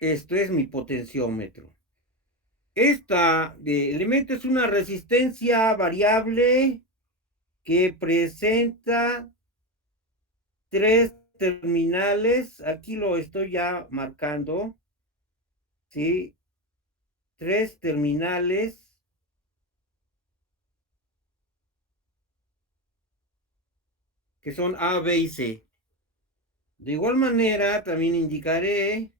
Esto es mi potenciómetro. Esta elemento es una resistencia variable que presenta tres terminales. Aquí lo estoy ya marcando, ¿sí? Tres terminales que son A, B y C. De igual manera, también indicaré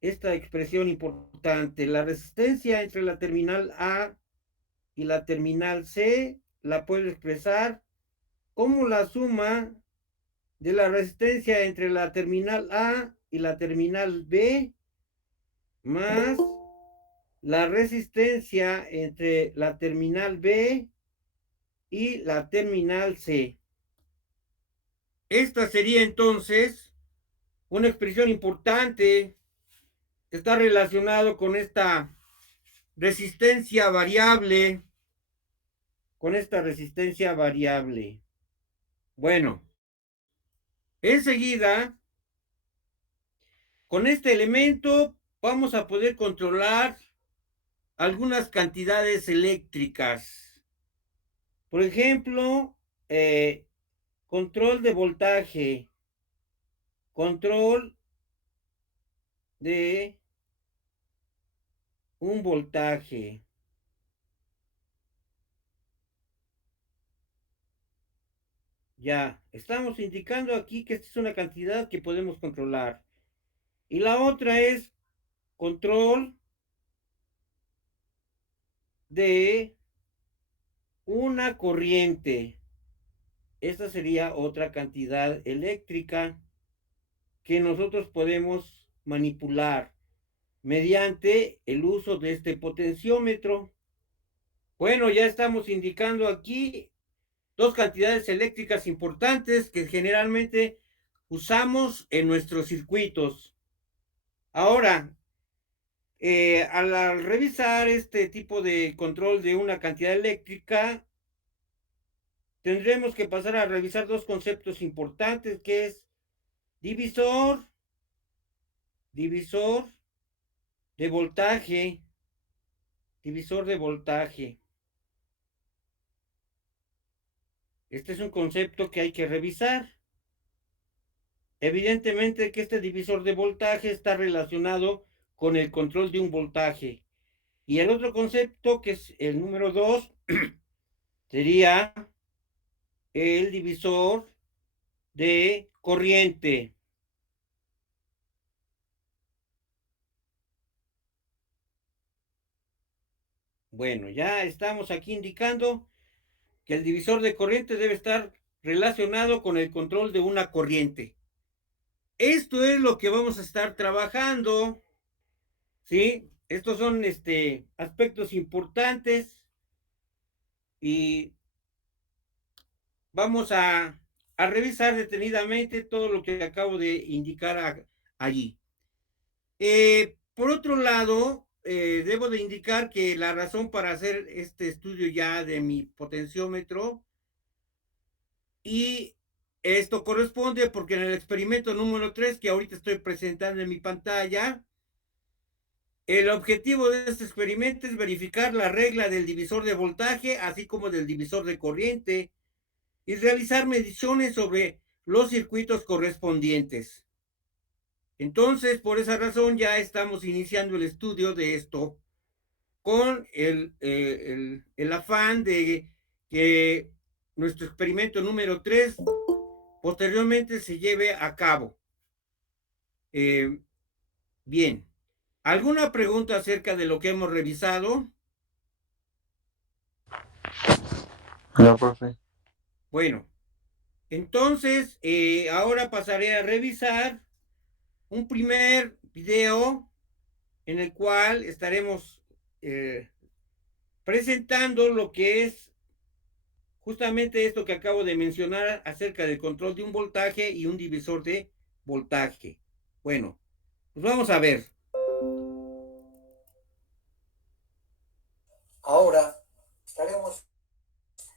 esta expresión importante. La resistencia entre la terminal A y la terminal C la puedo expresar como la suma de la resistencia entre la terminal A y la terminal B más la resistencia entre la terminal B y la terminal C. Esta sería entonces una expresión importante que está relacionado con esta resistencia variable, Bueno, enseguida, con este elemento vamos a poder controlar algunas cantidades eléctricas. Por ejemplo, control de voltaje, control de un voltaje. Ya, estamos indicando aquí que esta es una cantidad que podemos controlar. Y la otra es control de una corriente. Esta sería otra cantidad eléctrica que nosotros podemos manipular mediante el uso de este potenciómetro. Bueno, ya estamos indicando aquí dos cantidades eléctricas importantes que generalmente usamos en nuestros circuitos. Ahora, al revisar este tipo de control de una cantidad eléctrica, tendremos que pasar a revisar dos conceptos importantes, que es divisor, divisor de voltaje, divisor de voltaje. Este es un concepto que hay que revisar. Evidentemente que este divisor de voltaje está relacionado con el control de un voltaje. Y el otro concepto, que es el número 2, sería el divisor de corriente. Bueno, ya estamos aquí indicando que el divisor de corriente debe estar relacionado con el control de una corriente. Esto es lo que vamos a estar trabajando, ¿sí? Estos son aspectos importantes y vamos a revisar detenidamente todo lo que acabo de indicar allí. Por otro lado, debo de indicar que la razón para hacer este estudio ya de mi potenciómetro, y esto corresponde porque en el experimento número 3 que ahorita estoy presentando en mi pantalla, el objetivo de este experimento es verificar la regla del divisor de voltaje, así como del divisor de corriente, y realizar mediciones sobre los circuitos correspondientes. Entonces, por esa razón, ya estamos iniciando el estudio de esto con el afán de que nuestro experimento número 3 posteriormente se lleve a cabo. Eh, bien, ¿alguna pregunta acerca de lo que hemos revisado? No, profe. Bueno, entonces ahora pasaré a revisar un primer video en el cual estaremos presentando lo que es justamente esto que acabo de mencionar acerca del control de un voltaje y un divisor de voltaje. Bueno, pues vamos a ver. Ahora estaremos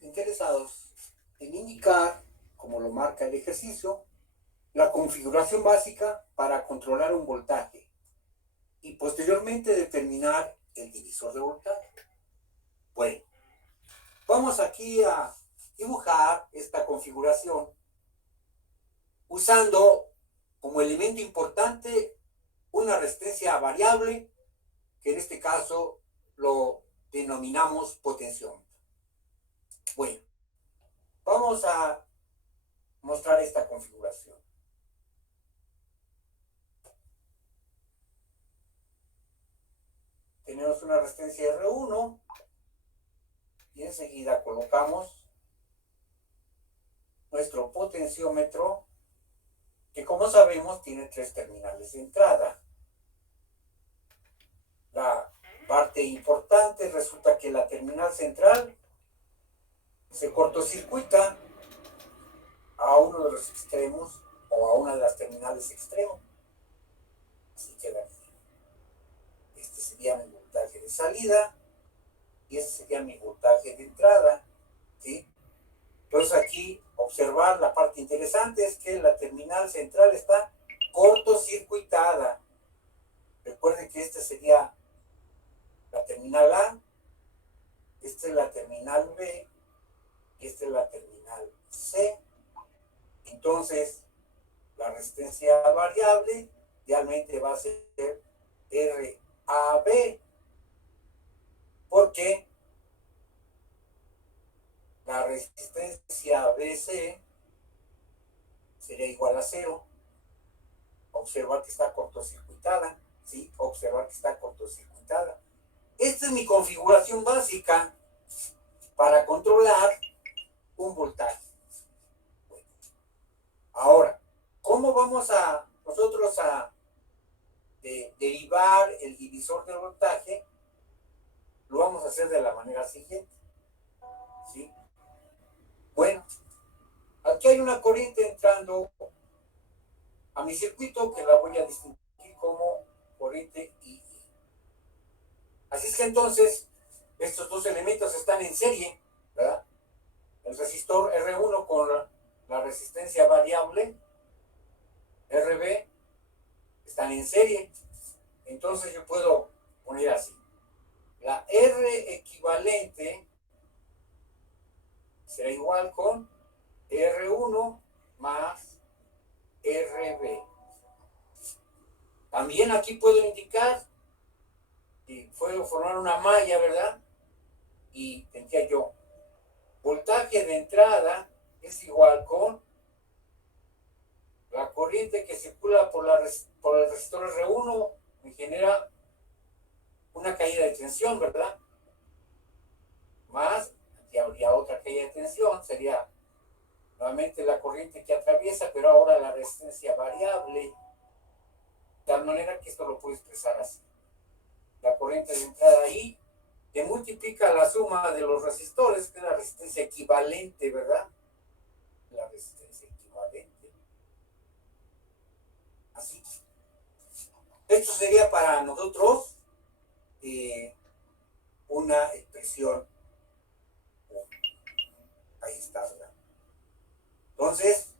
interesados en indicar, como lo marca el ejercicio, la configuración básica para controlar un voltaje. y posteriormente determinar el divisor de voltaje. Bueno, vamos aquí a dibujar esta configuración usando como elemento importante una resistencia variable, que en este caso lo denominamos potenciómetro. Bueno, vamos a mostrar esta configuración. Tenemos una resistencia R1 y enseguida colocamos nuestro potenciómetro, que como sabemos tiene 3 terminales de entrada. La parte importante resulta que la terminal central se cortocircuita a uno de los extremos o a una de las terminales extremos. Así queda. Este sería mi voltaje de salida y este sería mi voltaje de entrada, ¿sí? Entonces aquí observar la parte interesante es que la terminal central está cortocircuitada. Recuerden que esta sería la terminal A, esta es la terminal B y esta es la terminal C. Entonces la resistencia variable realmente va a ser RAB, porque la resistencia BC sería igual a 0. Observar que está cortocircuitada, ¿sí? Observar que está cortocircuitada. Esta es mi configuración básica para controlar un voltaje. Bueno, ahora, ¿cómo vamos a nosotros a derivar el divisor de voltaje? Lo vamos a hacer de la manera siguiente, ¿sí? Bueno, aquí hay una corriente entrando a mi circuito que la voy a distinguir como corriente II. Así es que entonces estos dos elementos están en serie, ¿verdad? El resistor R1 con la resistencia variable RB están en serie. Entonces yo puedo poner así: la R equivalente será igual con R1 más RB. También aquí puedo indicar y puedo formar una malla, ¿verdad? Y tendría yo voltaje de entrada es igual con la corriente que circula por el resistor R1, me genera una caída de tensión, ¿verdad? Más, aquí habría otra caída de tensión, sería nuevamente la corriente que atraviesa, pero ahora la resistencia variable, de tal manera que esto lo puedo expresar así: la corriente de entrada I que multiplica la suma de los resistores, que es la resistencia equivalente, ¿verdad? La resistencia equivalente. Así. Esto sería para nosotros una expresión. Ahí está, ¿verdad? Entonces,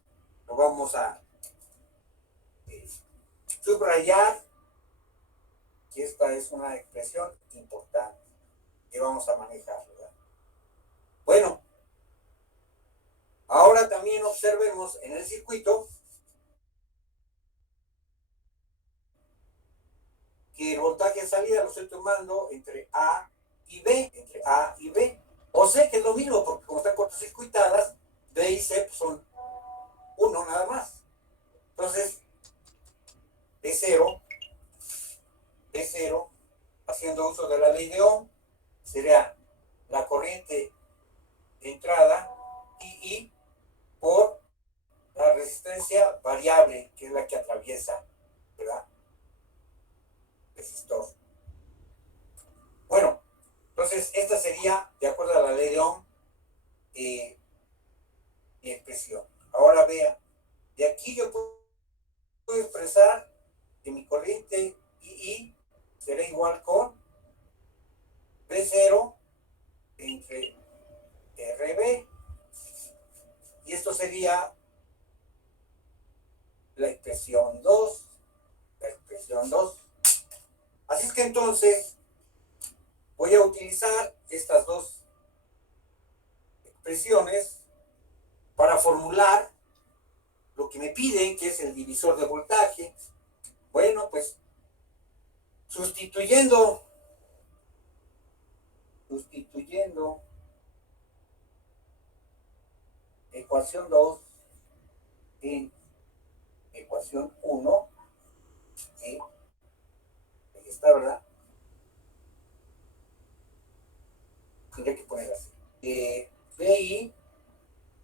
lo vamos a subrayar, que esta es una expresión importante que vamos a manejar, ¿verdad? Bueno, ahora también observemos en el circuito que el voltaje de salida lo estoy tomando entre A y B, O sea que es lo mismo, porque como están cortocircuitadas, B y C son uno nada más. Entonces, B0, haciendo uso de la ley de Ohm, sería la corriente de entrada II por la resistencia variable, que es la que atraviesa, ¿verdad?, resistor. Bueno, entonces esta sería, de acuerdo a la ley de Ohm, mi expresión. Ahora vean, de aquí yo puedo expresar que mi corriente II será igual con B0 entre RB, y esto sería la expresión 2. es que entonces voy a utilizar estas dos expresiones para formular lo que me piden, que es el divisor de voltaje. Bueno, pues sustituyendo ecuación 2 en ecuación 1, ¿sí? Ahí está, ¿verdad? Tendría que poner así. BI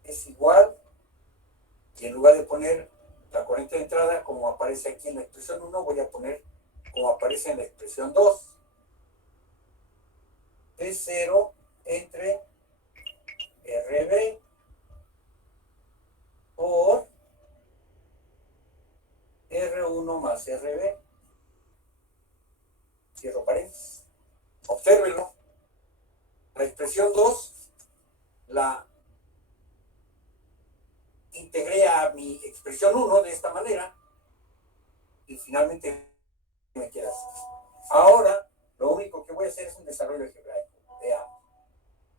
es igual, y en lugar de poner la corriente de entrada como aparece aquí en la expresión 1, voy a poner como aparece en la expresión 2. P0 entre RB por R1 más RB. Cierro paréntesis. Obsérvenlo. La expresión 2 la integré a mi expresión 1 de esta manera y finalmente me queda así. Ahora, lo único que voy a hacer es un desarrollo algebraico. Veamos.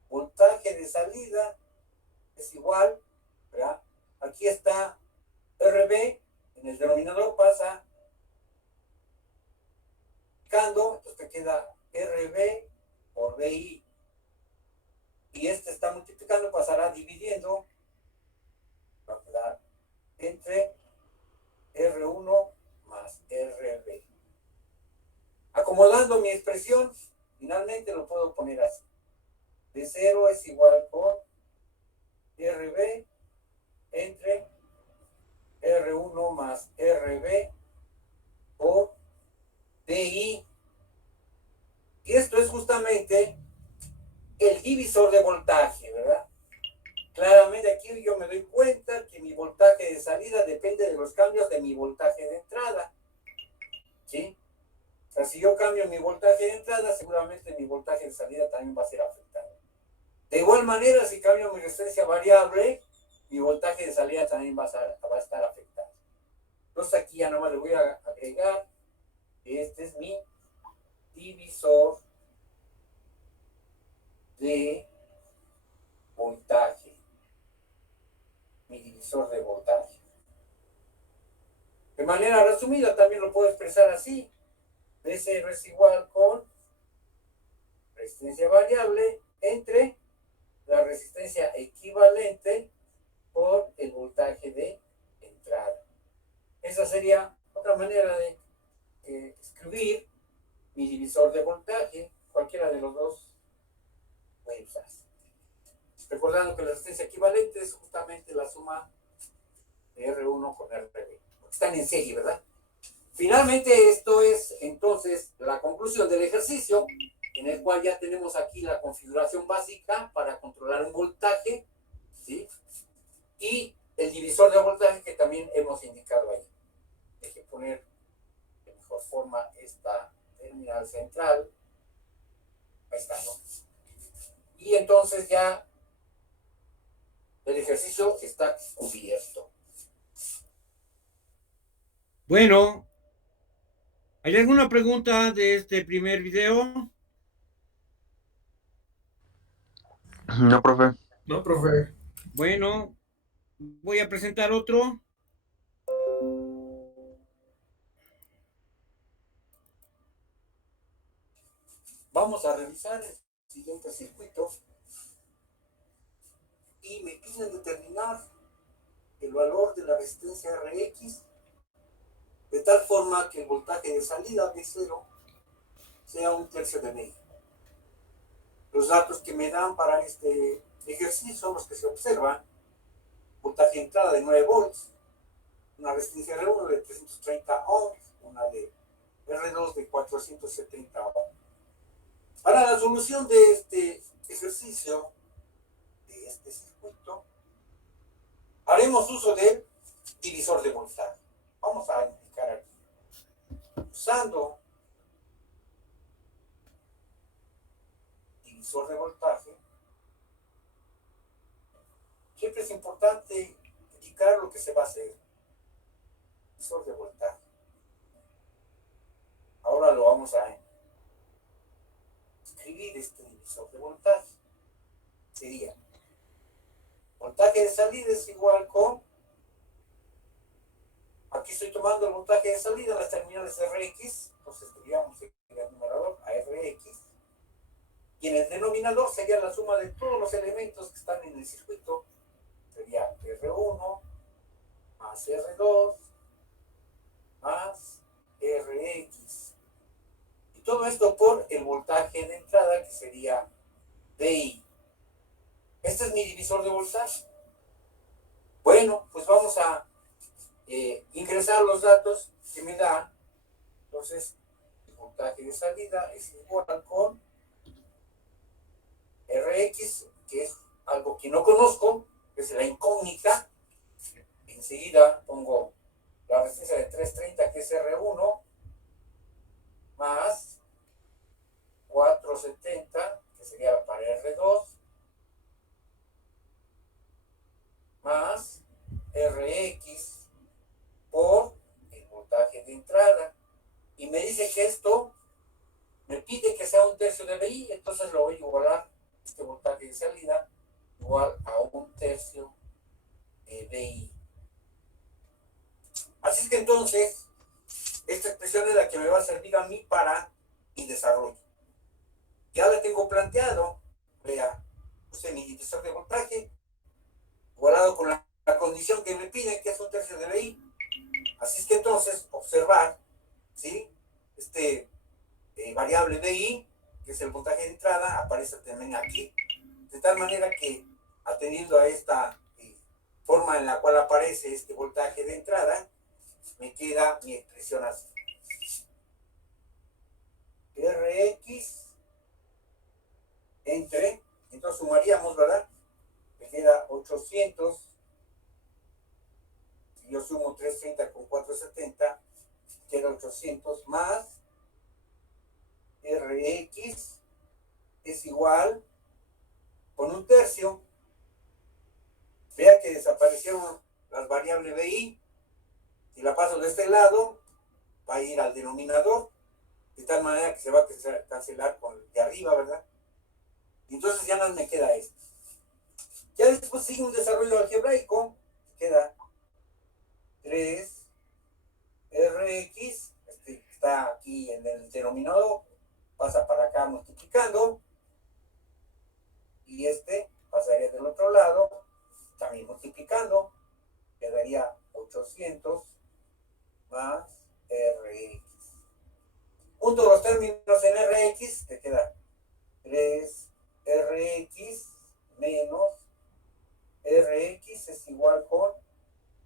Voltaje de salida es igual, ¿verdad? Aquí está RB, en el denominador pasa entonces te queda RB por BI. Y este está multiplicando, pasará dividiendo, va a quedar entre R1 más RB. Acomodando mi expresión, finalmente lo puedo poner así. B0 es igual con RB entre R1 más RB por DI. Y esto es justamente el divisor de voltaje, ¿verdad? Claramente aquí yo me doy cuenta que mi voltaje de salida depende de los cambios de mi voltaje de entrada, ¿sí? O sea, si yo cambio mi voltaje de entrada, seguramente mi voltaje de salida también va a ser afectado. De igual manera, si cambio mi resistencia variable, mi voltaje de salida también va a estar afectado. Entonces aquí ya nomás le voy a agregar que este es mi divisor de voltaje. Mi divisor de voltaje. De manera resumida también lo puedo expresar así. V0 es igual con resistencia variable entre la resistencia equivalente por el voltaje de entrada. Esa sería otra manera de escribir mi divisor de voltaje. Cualquiera de los dos puede usarse. Recordando que la resistencia equivalente es justamente la suma de R1 con RB. Están en serie, ¿verdad? Finalmente, esto es entonces la conclusión del ejercicio, en el cual ya tenemos aquí la configuración básica para controlar un voltaje, ¿sí? Y el divisor de voltaje que también hemos indicado ahí. Hay que poner de mejor forma esta terminal central. Ahí está, ¿no? Y entonces ya el ejercicio está cubierto. Bueno, ¿hay alguna pregunta de este primer video? No, profe. No, profe. Bueno, voy a presentar otro. Vamos a revisar el siguiente circuito y me piden determinar el valor de la resistencia Rx de tal forma que el voltaje de salida B0 sea 1/3 de medio. Los datos que me dan para este ejercicio son los que se observan. Voltaje de entrada de 9 volts, una resistencia R1 de 330 ohms, una de R2 de 470 ohms. Para la solución de este ejercicio, de este circuito, haremos uso del divisor de voltaje. Vamos a indicar aquí. Usando divisor de voltaje, siempre es importante indicar lo que se va a hacer. Divisor de voltaje. Ahora lo vamos a escribir este divisor de voltaje. Sería voltaje de salida es igual con, aquí estoy tomando el voltaje de salida en las terminales RX, entonces escribíamos en el numerador a RX, y en el denominador sería la suma de todos los elementos que están en el circuito, sería R1 más R2 más RX. Y todo esto por el voltaje de entrada, que sería VI. Este es mi divisor de voltaje. Bueno, pues vamos a ingresar los datos que me dan. Entonces, el voltaje de salida es igual con RX, que es algo que no conozco, que es la incógnita. Enseguida pongo la resistencia de 330, que es R1, más 470, que sería para R2, más RX por el voltaje de entrada. Y me dice que esto me pide que sea 1/3 de VI, entonces lo voy a igualar, este voltaje de salida, igual a 1/3 de VI. Así es que entonces, esta expresión es la que me va a servir a mí para mi desarrollo. Ya la tengo planteado, vea, puse mi divisor de voltaje, igualado con la condición que me pide, que es 1/3 de VI. Así es que entonces, observar, ¿sí? Variable VI, que es el voltaje de entrada, aparece también aquí, de tal manera que, atendiendo a esta forma en la cual aparece este voltaje de entrada, me queda mi expresión así. RX entre, entonces sumaríamos, ¿verdad? Me queda 800, si yo sumo 330 con 470, queda 800 más RX es igual con 1/3. Vea que desaparecieron las variables VI. Si la paso de este lado, va a ir al denominador, de tal manera que se va a cancelar con el de arriba, ¿verdad? Y entonces ya no me queda esto. Ya después sigue un desarrollo algebraico, queda 3 RX, está aquí en el denominador, pasa para acá multiplicando, y pasaría del otro lado, también multiplicando, quedaría 800 más RX. Junto los términos en RX, te queda 3 RX menos RX es igual con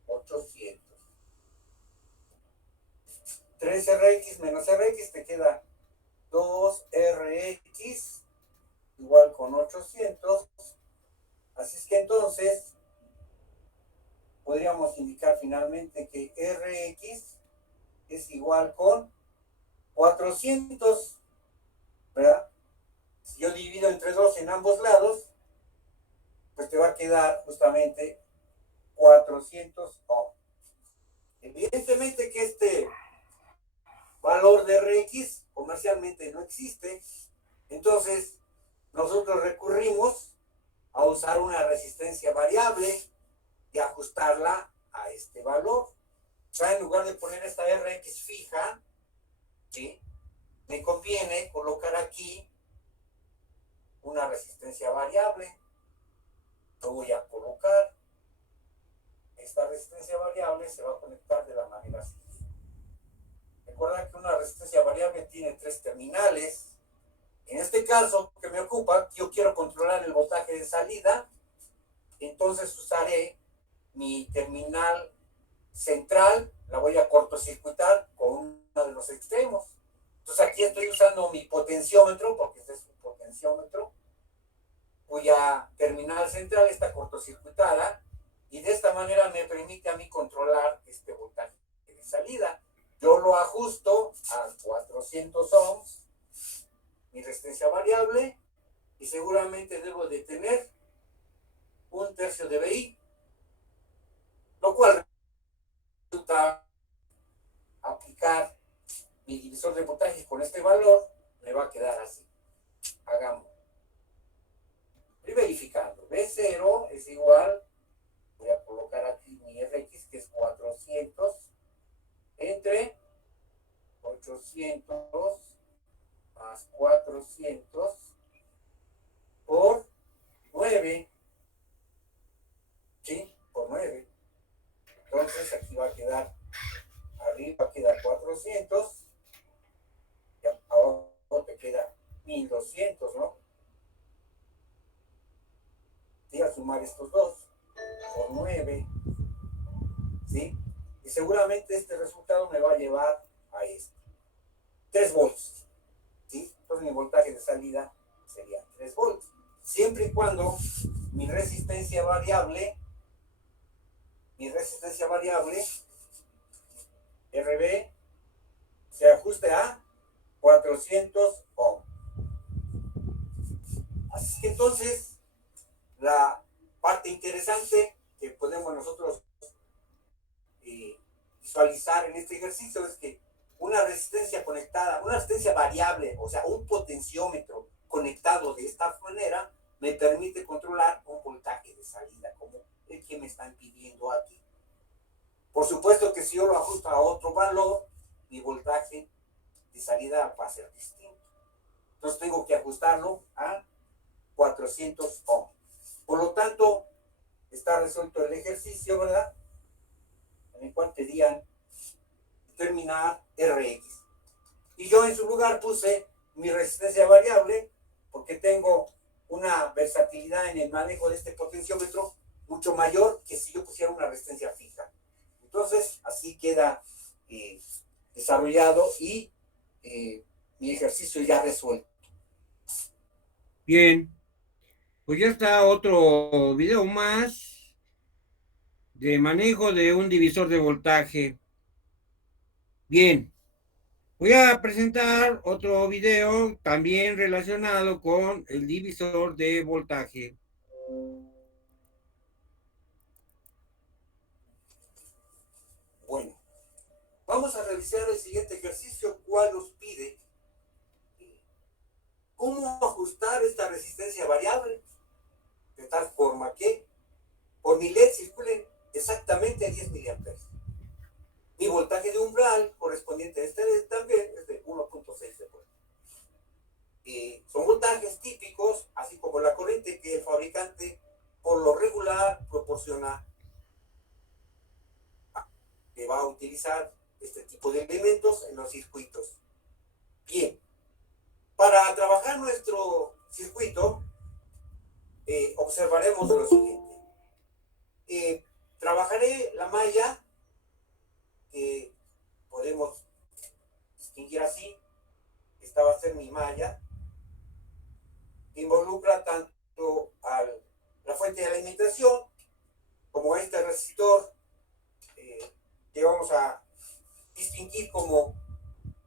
800. 3 RX menos RX te queda 2 RX igual con 800. Así es que entonces podríamos indicar finalmente que RX es igual con 400, ¿verdad? Si yo divido entre 2 en ambos lados, pues te va a quedar justamente 400 ohm. Evidentemente que este valor de RX comercialmente no existe, entonces nosotros recurrimos a usar una resistencia variable y ajustarla a este valor. O sea, en lugar de poner esta RX fija, ¿sí?, me conviene colocar aquí una resistencia variable. Lo voy a colocar. Esta resistencia variable se va a conectar de la manera siguiente. Recuerda que una resistencia variable tiene 3 terminales. En este caso que me ocupa, yo quiero controlar el voltaje de salida, entonces usaré mi terminal central, la voy a cortocircuitar con uno de los extremos. Entonces aquí estoy usando mi potenciómetro, porque este es un potenciómetro, cuya terminal central está cortocircuitada, y de esta manera me permite a mí controlar este voltaje de salida. Yo lo ajusto a 400 ohms, mi resistencia variable, y seguramente debo de tener 1/3 de VI, lo cual resulta aplicar mi divisor de voltaje con este valor, me va a quedar así. hagamos. Estoy verificando. B0 es igual, voy a colocar aquí mi Rx, que es 400, entre 800 más 400 por 9. ¿Sí? Por 9. Entonces aquí va a quedar, arriba queda 400, y abajo te queda 1200, ¿no? Sí, a sumar estos dos por 9, ¿sí? Y seguramente este resultado me va a llevar a este. 3 volts, ¿sí? Entonces mi voltaje de salida sería 3 volts. Siempre y cuando mi resistencia variable, RB, se ajuste a 400 ohm. Así que entonces, la parte interesante que podemos nosotros visualizar en este ejercicio es que una resistencia conectada, una resistencia variable, o sea, un potenciómetro conectado de esta manera, me permite controlar un voltaje de salida, como el que me están pidiendo aquí. Por supuesto que si yo lo ajusto a otro valor, mi voltaje de salida va a ser distinto. Entonces tengo que ajustarlo a 400 ohm. Por lo tanto, está resuelto el ejercicio, ¿verdad? En el cual pedían determinar Rx. Y yo en su lugar puse mi resistencia variable, porque tengo una versatilidad en el manejo de este potenciómetro mucho mayor que si yo pusiera una resistencia fija. Entonces, así queda desarrollado y mi ejercicio ya resuelto. Bien, pues ya está otro video más de manejo de un divisor de voltaje. Bien, voy a presentar otro video también relacionado con el divisor de voltaje. Bueno, vamos a revisar el siguiente ejercicio, cual nos pide cómo ajustar esta resistencia variable de tal forma que por mi LED circule exactamente a 10 miliamperes. Mi voltaje de umbral correspondiente a este LED también es de 1.6 de volt. Son voltajes típicos, así como la corriente que el fabricante por lo regular proporciona, que va a utilizar este tipo de elementos en los circuitos. Bien, para trabajar nuestro circuito, observaremos lo siguiente. Trabajaré la malla que podemos distinguir así. Esta va a ser mi malla, que involucra tanto a la fuente de alimentación como este resistor, que vamos a distinguir como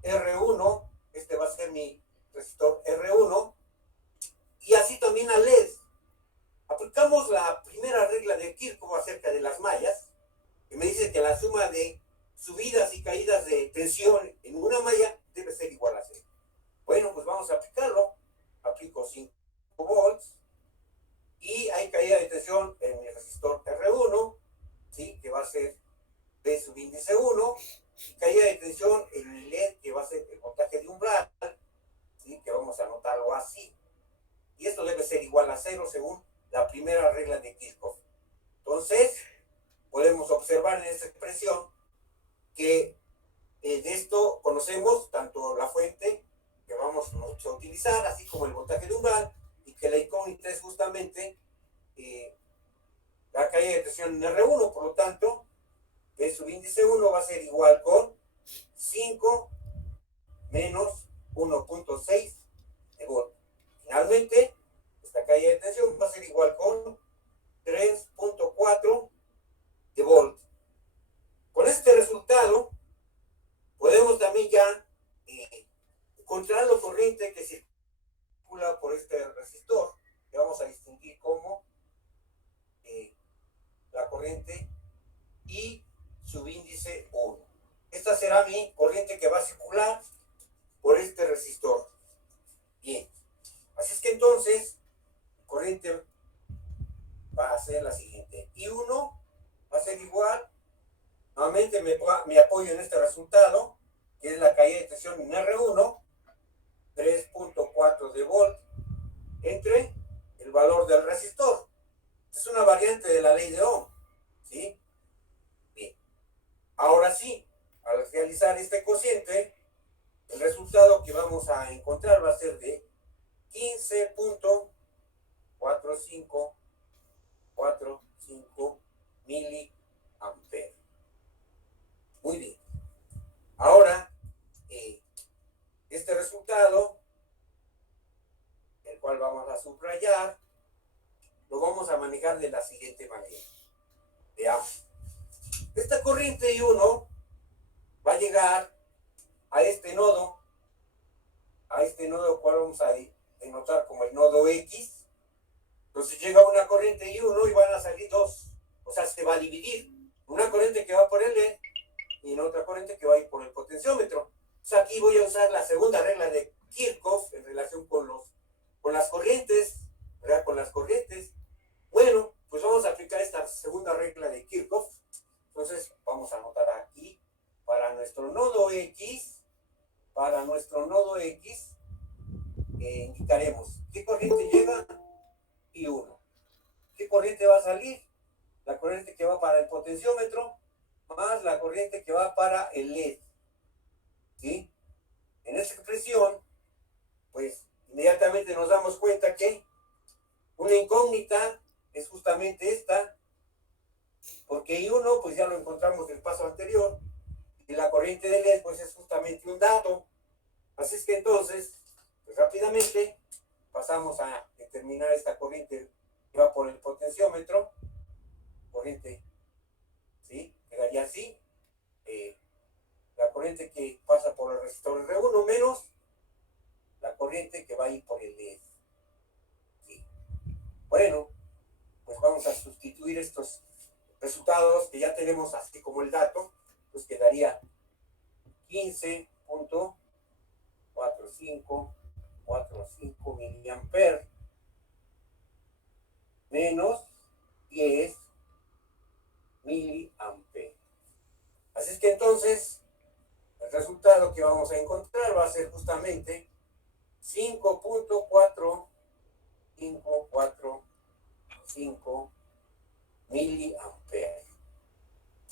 R1. Este va a ser mi resistor R1, y así también al LED. Aplicamos la primera regla de Kirchhoff acerca de las mallas, que me dice que la suma de subidas y caídas de tensión en una malla debe ser igual a 0. Bueno, pues vamos a aplicarlo. Aplico 5 volts y hay caída de tensión en mi resistor R1, ¿sí? Que va a ser B sub índice 1, y caída de tensión en el LED, que va a ser el voltaje de umbral, ¿sí? Que vamos a anotarlo así. Y esto debe ser igual a 0 según la primera regla de Kirchhoff. Entonces, podemos observar en esta expresión que de esto conocemos tanto la fuente que vamos a utilizar, así como el voltaje de umbral, y que la incógnita es justamente la caída de tensión en R1. Por lo tanto, B sub índice 1 va a ser igual con 5 menos 1.6 de volt. Finalmente, esta caída de tensión va a ser igual con 3.4 de volt. Con este resultado, podemos también ya encontrar la corriente que circula por este resistor, que vamos a distinguir como la corriente I subíndice 1. Esta será mi corriente que va a circular por este resistor. Bien, así ser la siguiente. I1 va a ser igual, nuevamente me apoyo en este resultado, que es la caída de tensión en R1, 3.4 de volt, entre el valor del resistor. Es una variante de la ley de Ohm, ¿sí? Bien. Ahora sí, al realizar este cociente, el resultado que vamos a encontrar va a ser de 15.4545 miliamperes. Muy bien. Ahora, este resultado, el cual vamos a subrayar, lo vamos a manejar de la siguiente manera. Veamos. Esta corriente I1 va a llegar a este nodo, cual vamos a denotar como el nodo X. Entonces llega una corriente I1 y van a salir dos, o sea, se va a dividir. Una corriente que va por el LED y en otra corriente que va a ir por el potenciómetro. O sea, aquí voy a usar la segunda regla de Kirchhoff en relación con las corrientes, ¿verdad? Con las corrientes. Bueno, pues vamos a aplicar esta segunda regla de Kirchhoff. Entonces vamos a anotar aquí para nuestro nodo X, indicaremos qué corriente llega y 1. ¿Qué corriente va a salir? La corriente que va para el potenciómetro más la corriente que va para el LED. ¿Sí? En esta expresión, pues inmediatamente nos damos cuenta que una incógnita es justamente esta, porque I1 pues ya lo encontramos del paso anterior, y la corriente de LED pues es justamente un dato. Así es que entonces, pues rápidamente pasamos a determinar esta corriente que va por el potenciómetro, corriente, ¿sí? Quedaría así, la corriente que pasa por el resistor R1 menos la corriente que va a ir por el LED. ¿Sí? Bueno, pues vamos a sustituir estos resultados que ya tenemos así como el dato, pues quedaría 15.4545 miliamperes menos 10 miliamperes. Así es que entonces el resultado que vamos a encontrar va a ser justamente 5.4545 miliamperes.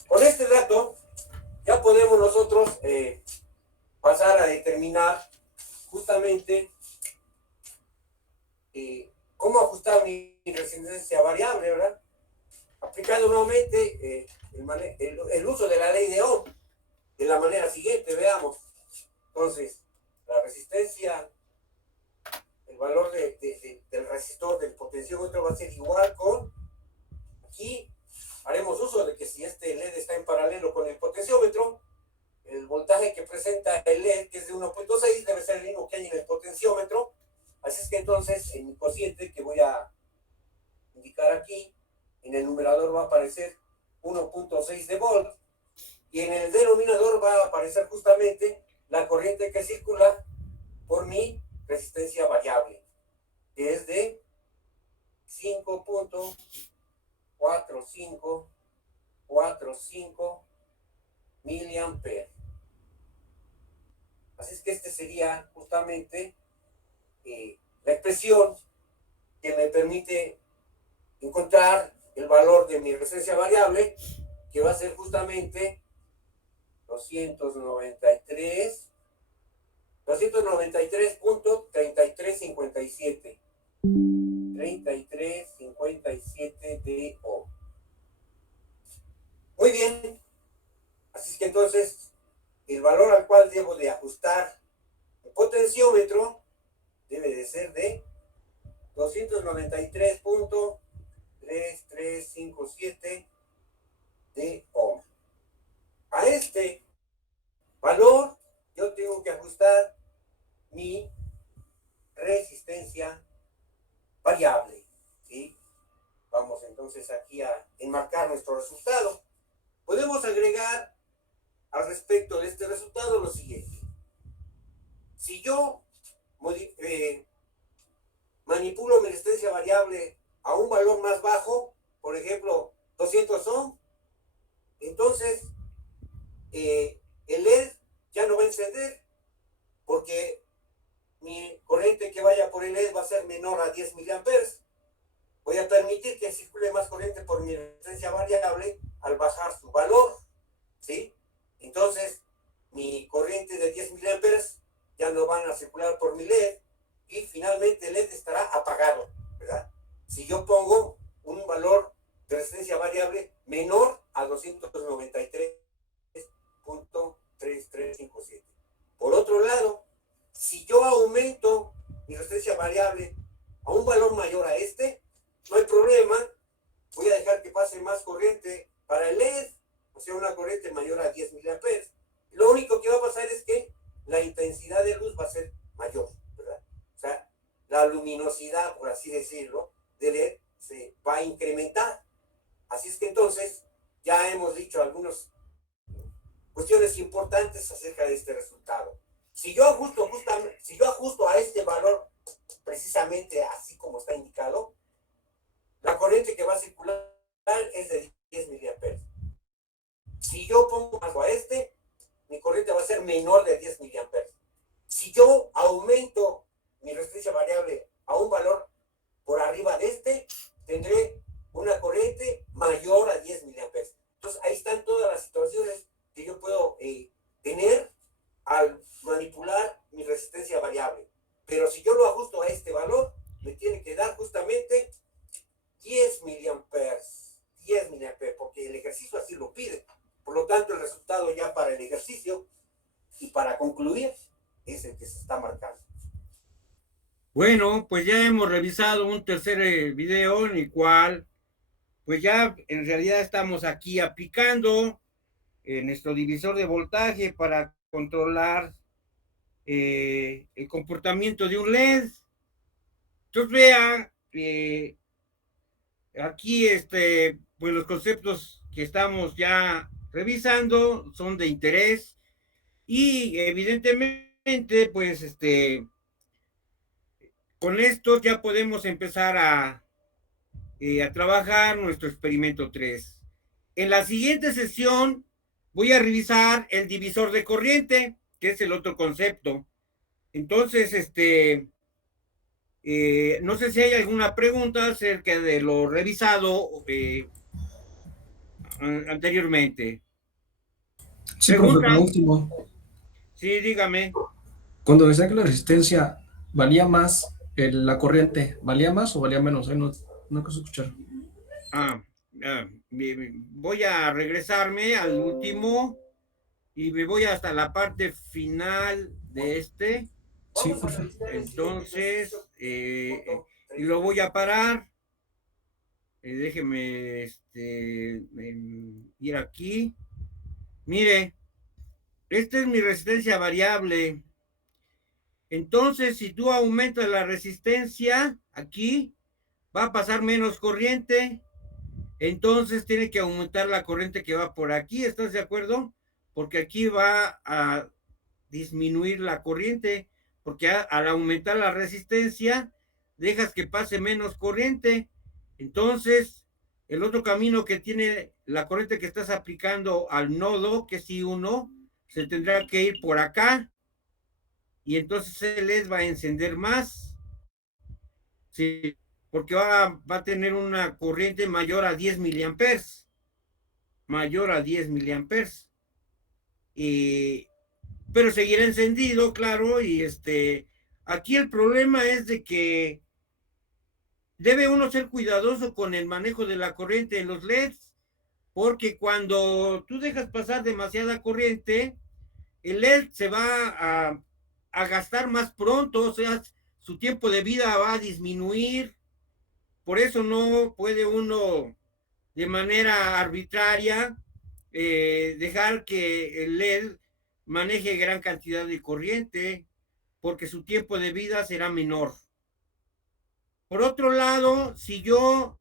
Con este dato ya podemos nosotros pasar a determinar justamente cómo ajustar mi resistencia variable, ¿verdad? Aplicando nuevamente el uso de la ley de Ohm de la manera siguiente, veamos. Entonces, la resistencia, el valor del resistor del potenciómetro va a ser igual con, aquí haremos uso de que si este LED está en paralelo con el potenciómetro, el voltaje que presenta el LED, que es de 1.6, debe ser el mismo que hay en el potenciómetro. Así es que entonces, en mi cociente que voy a indicar aquí, en el numerador va a aparecer 1.6 de volt, y en el denominador va a aparecer justamente la corriente que circula por mi resistencia variable, que es de 5.4545 miliamperes. Así es que este sería justamente la expresión que me permite encontrar el valor de mi resistencia variable, que va a ser justamente 293.3357 de ohm. Muy bien. Así es que entonces el valor al cual debo de ajustar el potenciómetro debe de ser de 293.3357 de ohm. A este valor yo tengo que ajustar mi resistencia variable, ¿sí? Vamos entonces aquí a enmarcar nuestro resultado. Podemos agregar al respecto de este resultado lo siguiente. Si yo manipulo mi resistencia variable a un valor más bajo, por ejemplo, 200 ohm, entonces el LED ya no va a encender porque mi corriente que vaya por el LED va a ser menor a 10 miliamperes. Voy a permitir que circule más corriente por mi resistencia variable al bajar su valor, ¿sí? Entonces, mi corriente de 10 miliamperes ya no van a circular por mi LED y finalmente el LED estará apagado, ¿verdad? Si yo pongo un valor de resistencia variable menor a 293.3357. Por otro lado, si yo aumento mi resistencia variable a un valor mayor a este, no hay problema, voy a dejar que pase más corriente para el LED, o sea, una corriente mayor a 10 miliamperes. Lo único que va a pasar es que la intensidad de luz va a ser mayor, ¿verdad? O sea, la luminosidad, por así decirlo, del LED se va a incrementar. Así es que entonces ya hemos dicho algunas cuestiones importantes acerca de este resultado. Si yo ajusto a este valor precisamente así como está indicado, la corriente que va a circular es de 10 miliamperes. Si yo pongo algo a este, mi corriente va a ser menor de 10 miliamperes. Si yo aumento mi resistencia variable a un valor por arriba de este, tendré una corriente mayor a 10 miliamperes. Entonces, ahí están todas las situaciones que yo puedo tener al manipular mi resistencia variable. Pero si yo lo ajusto a este valor, me tiene que dar justamente 10 miliamperes, porque el ejercicio así lo pide. Por lo tanto, el resultado ya para el ejercicio y para concluir es el que se está marcando. Bueno, pues ya hemos revisado un tercer video en el cual, pues ya en realidad estamos aquí aplicando nuestro divisor de voltaje para controlar el comportamiento de un LED. Entonces vean, aquí pues los conceptos que estamos ya revisando son de interés y evidentemente pues con esto ya podemos empezar a trabajar nuestro experimento 3. En la siguiente sesión voy a revisar el divisor de corriente, que es el otro concepto. Entonces, no sé si hay alguna pregunta acerca de lo revisado anteriormente. Sí, profe, ¿Pregunta? por último, Sí, dígame. cuando decía que la resistencia valía más, la corriente, ¿valía más o valía menos? No, no quiero escuchar. Voy a regresarme al último y me voy hasta la parte final de este. Sí, profe. Entonces, y lo voy a parar. Déjeme ir aquí. Mire, esta es mi resistencia variable. Entonces, si tú aumentas la resistencia aquí, va a pasar menos corriente. Entonces, tiene que aumentar la corriente que va por aquí. ¿Estás de acuerdo? Porque aquí va a disminuir la corriente, porque al aumentar la resistencia, dejas que pase menos corriente. Entonces, el otro camino que tiene la corriente que estás aplicando al nodo, que es I1, se tendrá que ir por acá, y entonces el LED va a encender más, sí, porque va a tener una corriente mayor a 10 miliamperes, mayor a 10 miliamperes. Pero seguirá encendido, claro, y aquí el problema es de que debe uno ser cuidadoso con el manejo de la corriente en los LEDs, porque cuando tú dejas pasar demasiada corriente, el LED se va a gastar más pronto, o sea, su tiempo de vida va a disminuir. Por eso no puede uno de manera arbitraria dejar que el LED maneje gran cantidad de corriente, porque su tiempo de vida será menor. Por otro lado, si yo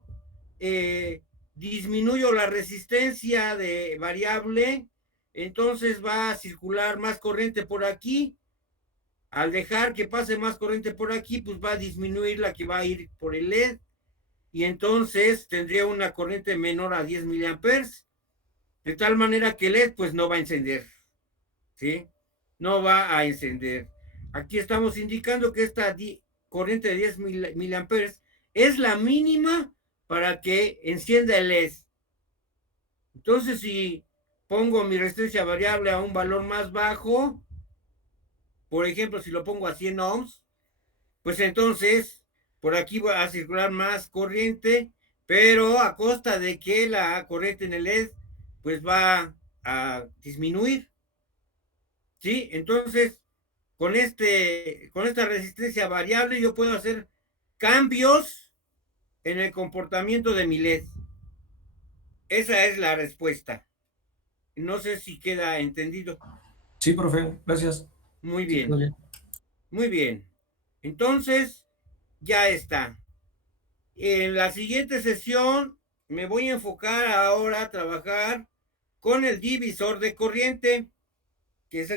disminuyo la resistencia de variable, entonces va a circular más corriente por aquí. Al dejar que pase más corriente por aquí, pues va a disminuir la que va a ir por el LED. y entonces tendría una corriente menor a 10 miliamperes, de tal manera que el LED pues no va a encender, ¿sí? No va a encender. Aquí estamos indicando que esta corriente de 10 miliamperes es la mínima para que encienda el LED. Entonces, si pongo mi resistencia variable a un valor más bajo, por ejemplo, si lo pongo a 100 ohms, pues entonces por aquí va a circular más corriente, pero a costa de que la corriente en el LED pues va a disminuir, ¿sí? Entonces, con esta resistencia variable yo puedo hacer cambios en el comportamiento de mi LED. Esa es la respuesta. No sé si queda entendido. Sí, profe, gracias. Muy Sí, bien, quedó bien. muy bien. Entonces, ya está. En la siguiente sesión me voy a enfocar ahora a trabajar con el divisor de corriente, que es